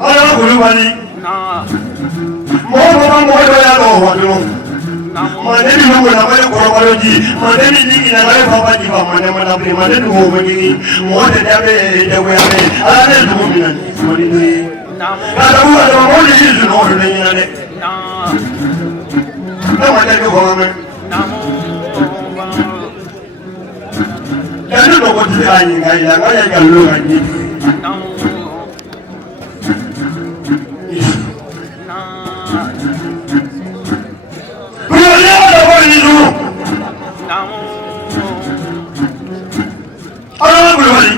Adama Coulibaly. Mandeni mungu na wale korokoroji, mandeni nyingi na wale papa jiba, mandeni mungu nyingi, mwote jabe, jabe yabe, alane zumbi nani, mandeni. Kada uwa na mwoli hizu na wale nani nani. Na mandeni kwa mame. Janu no kote kanyi ngai, ngaya kalu kanyi. Adama Coulibaly.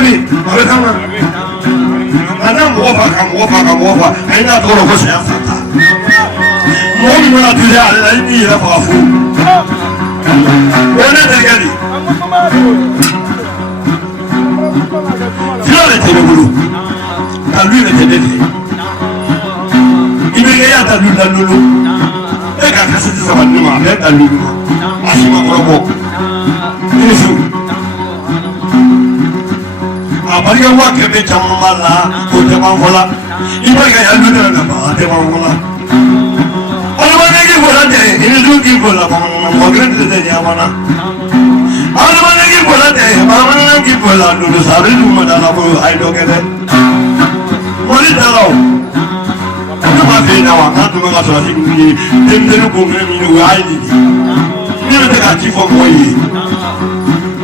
Mademi, Madama. Madame Mofa, and not all of us have that. Morning when I do that, I need a powerful. When I get it, Fiorete, I live at the day. Even I have to do that. I can't sit on Numa, let that Lulu. I see my walk. Maria walk a bit of Mala, put the Mangola. If I had a little about the Mangola. I want to give a day, it is looking for a more grand than the Yamana. I want to give a day, I want to give a lot to the Sarin woman. I don't get it. What is that? I'm not saying now, I'm not doing a sort of thing. Then the look of me, I did. Never the catchy for me.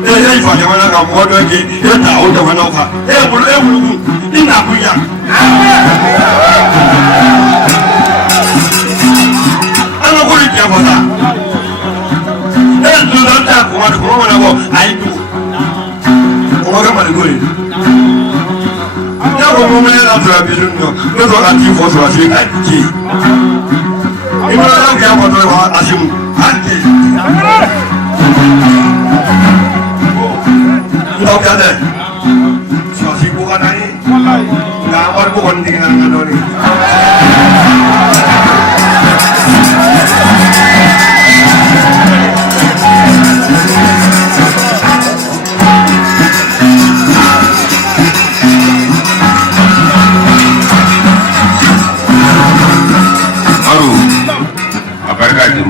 If I want to come water, you're out of an offer. In Abuja. I'm not going to jump on that. Let's do that. I do. What am I doing? Now, a moment after I vision, no one at you for a few. If I don't care what I assume, okay, so si bukan ini, kamar bukan dengan ini. Madou, apa kerja tu?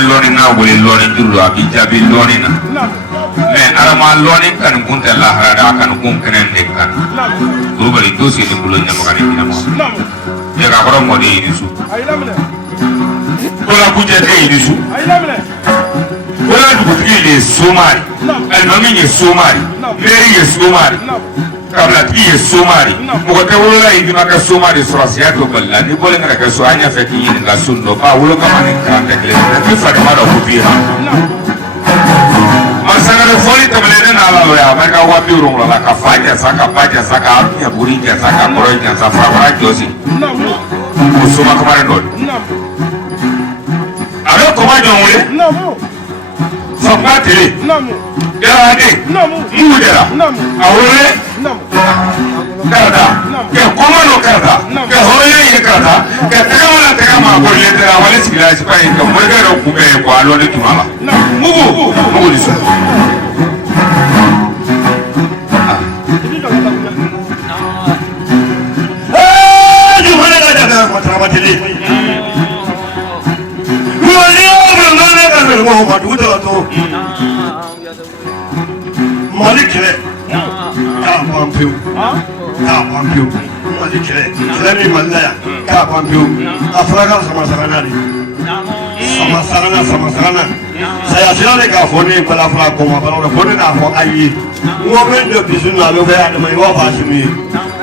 Loni na boleh loni dulu abi jabi loni na mais arama loni kan kunta lahara da kan kun kenen de kan Coulibaly dossier de bulo nyama kan ina mo ya ka ko mo di disu ko la buje de disu ko la du ko de somari al mami ye somari meri ye somari kabla tiye somari mo ko tawula idi maka somari sosiya to balla ni bole ngara ka so anya feki yin ga sunno ba wulo kama ni kan de kle ni fa de mara ko biha masangare foli tablene na la ya maka wa biuro la ka faja saka ya buri ya saka koro ya sa fra josi ko soma kama ndo alo ko ma jonwe fa patele Derade, Mudera, Awole, Karada, ke komano karada, ke hoye ye karada, ke takamana takama ko letera wale sigila sipai ko mogero kube ko alone tumala. Mugu diso. Ju mane ka daga matrabatili. Wali ngone ka mo madu to. Malik kere, ka pampiu, Malik kere, kere malaya, ka pampiu, Afrika sama sarana. Saya sila ka foni bala fra ko ma bala foni na fo ayi. Wo men do bisu na lo ba Adama wa fa simi.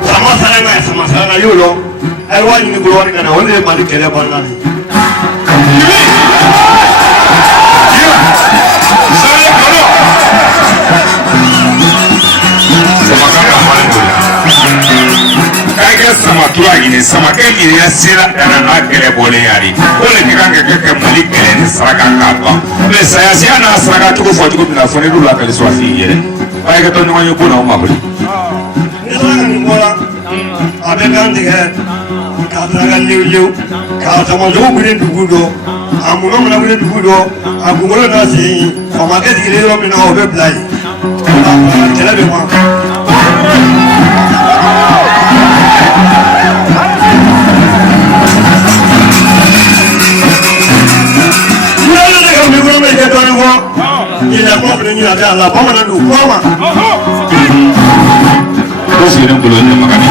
Sama sarana yulo. Ai wa ni ko wani kana wani Malik kere banali. Sama tua ini sama kaki dia sila dan anak kele boleh hari. Boleh kita ke Malik kele ni seragam apa? Saya siapa seragam cukup foto bila phone dulu kali suasi je. Baik kita nunggu pun nama beri. Ini seragam ni bola. Ada kan tiga. Seragam liu. Kalau sama jauh beri dugudo. Amunam mana beri dugudo. Aku boleh nasi. Pemakai tiga orang mina obat belai. Kela memang. Ila kwa ni ada la pama na du pama. Dosi ni bulo ni makani.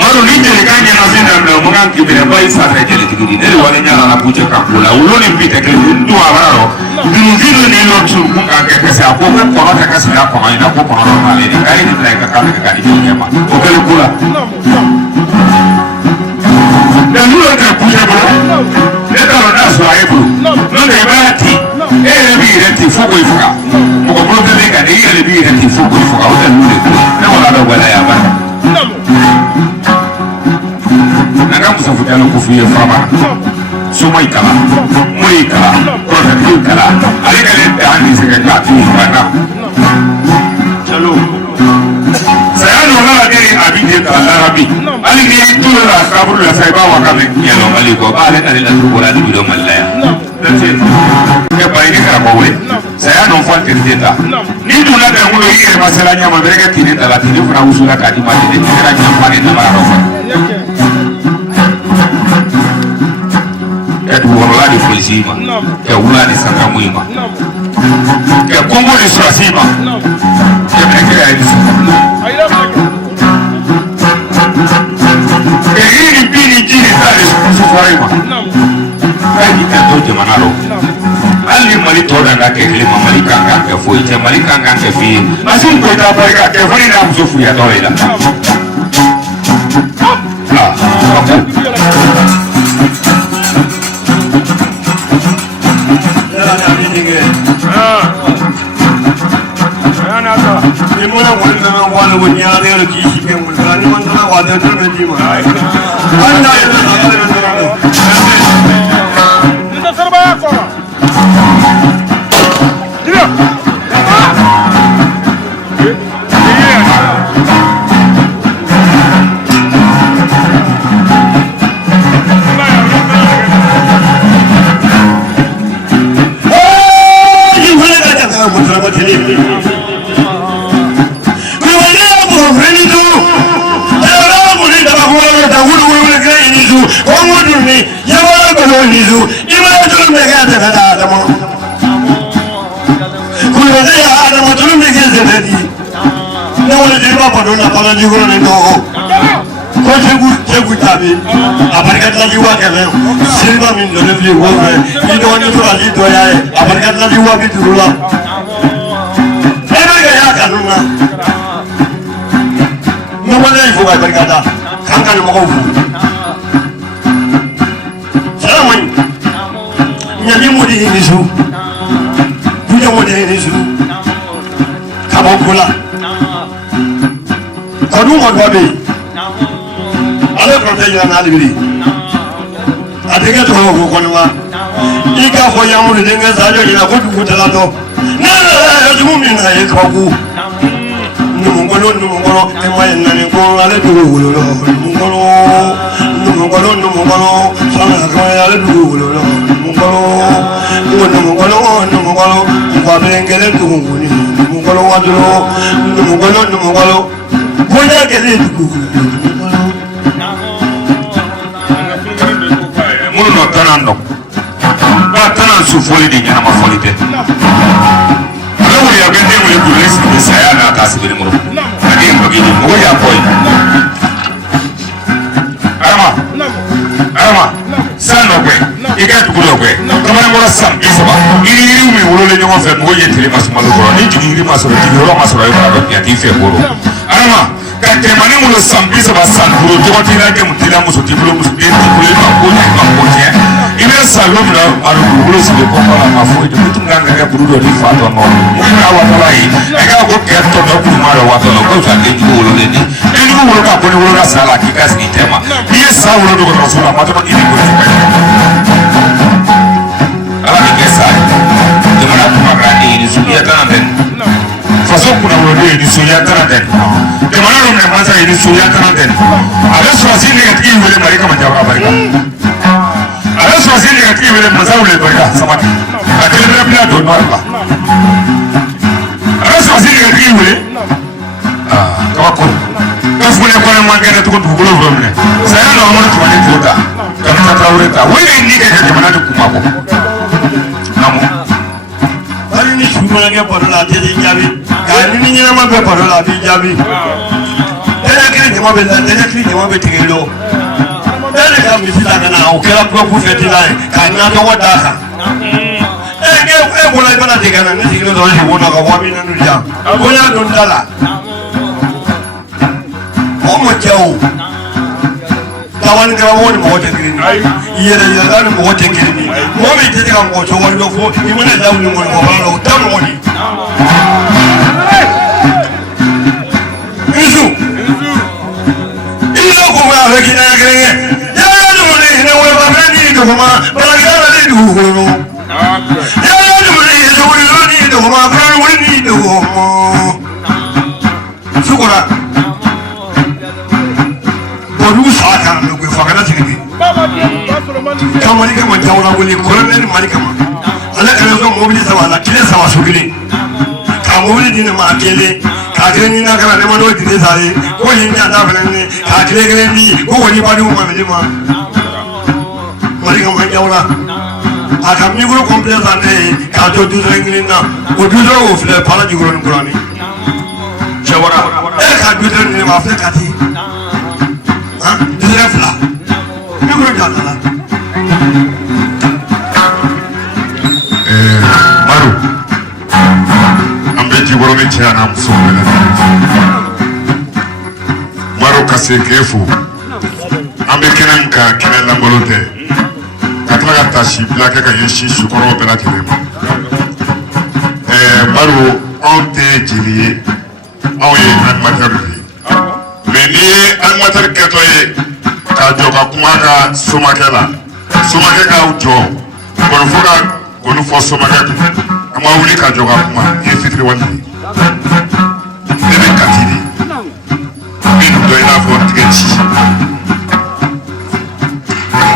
Madou ni jere kanya na zinda mlo mwangi kibere bai sa ta jele tigidi. Nele wale nyala na kuja kakula. Uloni mpita kile ndu abararo. Nduvido ni lo tu kunga kese apo kwa kono kese na kwa ina kwa kono na le ni kai ni like kama kadi nyama. Okele kula. Dan lu ada kuja bro. Leta ronda so aibu. Nonde ibati. Ele bire fuko ifuka muko blote leka de ile bi ati fuko ifuka hotel nule na wala do wala ya ba na ngamu safuta no kufiye fama suma ikala moi ikala protect ikala ale kale ani se ka tu bana chalo saya no na de abi de arabi ali ni tu la kaburu la sai ba wa ka me yelo mali ko ba ale kale la tu bola du do malaya ke bai ni ka ko we saya no fa tendeta ni du na da ngulo yire masala nyama bereka tineta la tini funa usula ka di mati de tira nyama ne na mara fa ke wala di folsima ke wala di sanga muima ke kongo di surasima ke bereka ai di ke hili pini jini tale sufarima ai di ka to manalo ali mali toda nga ke klima mali kanga ke foi te mali kanga ke fi asin ko ta barka ke foi na mzufu ya dolela Kola Kadu Madou ale protège na libri adega to ko konwa ika fo yamu de nga sajo ina ko du tala to na na mu min na e ko ku numongolo e mai na ni ko ale du wolo numongolo sana ko ale du wolo numongolo ko bengele du ngoni numongolo wadro numongolo ko ya kele du no tanando ba tanan su foli di nyama foli te ala wo ya gende wo ku lesi de saya na ta sibiri mo adi ko gidi mo ya boy arama sano kwe iga tukulo kwe kama ngora sam isaba iri mi wo le nyama fe mo ye tele masuma lo ko ni jigi masoro jigi ro masoro yo ba ya ti fe boro arama kate mani mulo sambi saba sanburo jogoti na ke mutila muso tibulo muso de tibulo ma ko ni ma ko je ina salom na aru bulo sibe ko la ma fo de mutunga ngare burudo ni fa to no muna wa to lai ega ko ke to no ku maro wa to no ko sa ke bulo le ni eni ko bulo ka ko ni bulo na sala ki gas ni tema ni sa bulo do ko rasula ma to ni ko ala ni ke sa de mana ko ma ga ni su ya tan den faso kuna wode ni su ya tan den de mana no me masa ni su ya tan den ala so asini ga ti wele mari ka manja barika ala so asini ga ti wele masa wele barika samati akele na bila do barika ala so asini ga ti wele tawakko ka fune ko na mangana to ko bulo vromne saya no amon to ni tuta ka ta ureta wele ni ke de mana to kuma ko namo bari ni shumana ke parola te di jabi ka ni nyama be parola bi jabi tena kiri mo be tigelo tena ka mi sita kana o kera ko ku fetina ka na to wada ka ke ko la bana de kana ni tigelo do ni wona ka wa mi nanu ja ko ya don dala o mo chao tawan kɛra mɔgɔ ni mɔgɔ tɛ kelen ye yɛrɛ yɛrɛ ni mɔgɔ tɛ kelen ye mɔgɔ min tɛ se ka mɔgɔ sɔn wari dɔ fɔ i mana da wuli mɔgɔ mɔgɔ la o tɛ mɔgɔ de Isu ila ko ma fɛ k'i na kelen kɛ yɛrɛ dumuni hinɛ wɛrɛ ba fɛn ni duguma balakɛla ni dugukolo yɛrɛ dumuni sogolo ni duguma fɛn ni duguma sukora olu sa kan ko fagala sigi kamali kama jawla wuli kolonel mali kama ala kana so mobili saba la kile saba sugili ka mobili dine ma kele ka kele ni na kana ne ma no dine sare ko yin ya da fana ne ka kele ni ko woni ba du ma me ma mali kama jawla aka mi gro complet ande ka to du ngini na o du do o fle pala ju gro ni kurani jawara e ka du ni ma fle kati Direfla, you go down. Madou, I'm betting you will meet here and I'm so Madou Kase Kefu, I'm making him Kena Lamolote. Katlagatashi, Black Kayashi, Shukoro Benatim. Madou, on the Gilly, and Maternity. Meni amateur keto ye ka joka kuma ka somake la somake ka ujo kono fo somake ama wuli ka joka kuma ye fitri wani debe katidi min do ina fo tigeti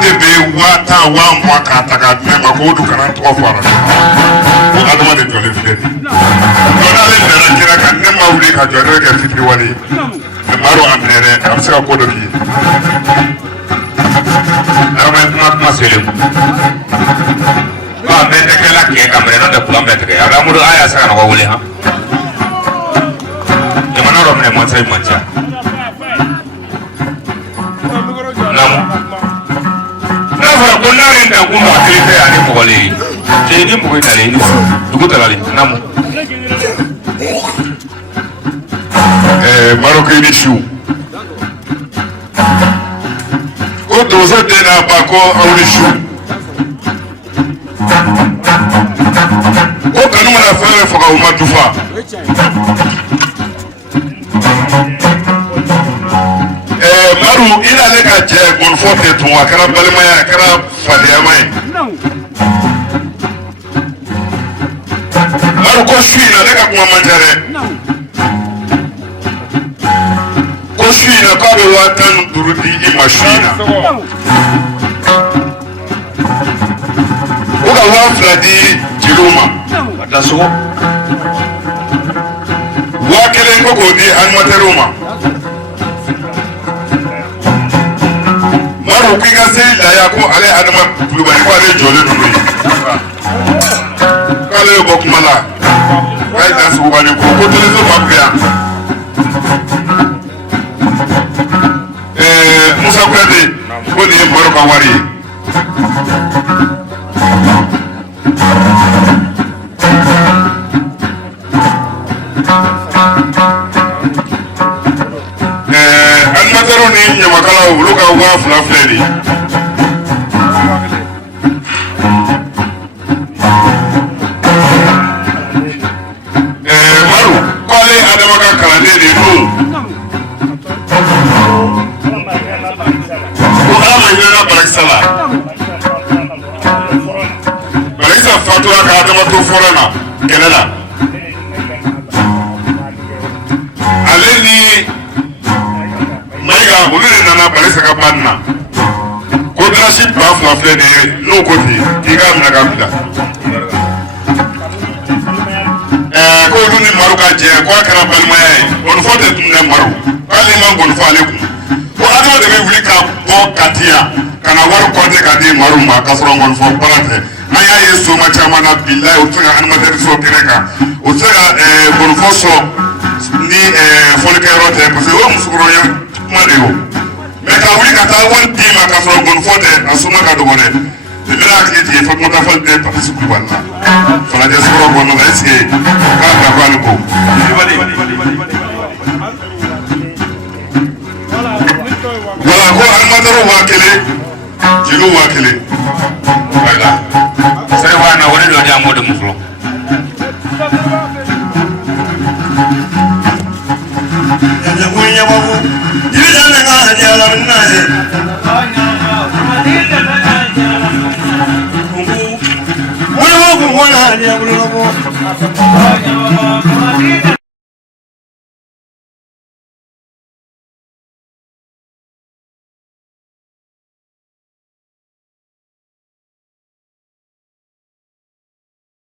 debe wata wa mwa ka taka nema ko du kana to fo ara ko adama de jole fitri dona le dara kira ka nema wuli ka jore ka fitri wani Maro amnere amsaka kodo ki arama kuma selem ba bete kala ke kamre no de pulam bete ya ramudu aya saka no wole ha e manaro mne mo sai mancha namu na fara kunare nda kuma akite ya ni mogole je ni mo itale ni dugutala namu Maroc Initiou. O dozo dena bako Initiou. O kanu na fere foka o matufa. Maru ina le ka je gon fote tun wa kara balma ya kara fadiya mai. Maru ko shi na le ka kuma manjare. Koshina kabe watan durudi imashina uga wafla di jiruma ataso wakele ngoko di anmateruma maru kwiga sila yako ale Adama Coulibaly kwa ale jole nuri kale yo bokumala kai dasu wani ko telezo mapya Musa Kwede, ko ni mboro ka wari. Almatero ni nyamakala uluka wa flafleri. Maru, kwale Adama ka kalande de no. Balisa fatura ka Adama to forana kelela ale ni maiga ulule nana balisa ka banna ko drashi baf la flene no koti diga na ka bila ko duni maruka je ko akara balma on fote tunne maru kali man gon fale ko Adama de wuli ka bo katia kana waru konte ka di maruma kasoro ngon fo parate aya yeso ma chama na billahi utanga anmater so kireka utanga bonfoso ni folke rote parce que o musukuro ya madeo me ka wuli ka ta won di ma kasoro bonfote asuma ka dogone bila akiti fa mota fal de pa su kuballa fala de so ko no eske ka ka kwani ko wala ko mataro wakele jigo wakele wala sai wana wani do da mu da muflo ya kunya babu jira na ga ya la na he wala ko wala ya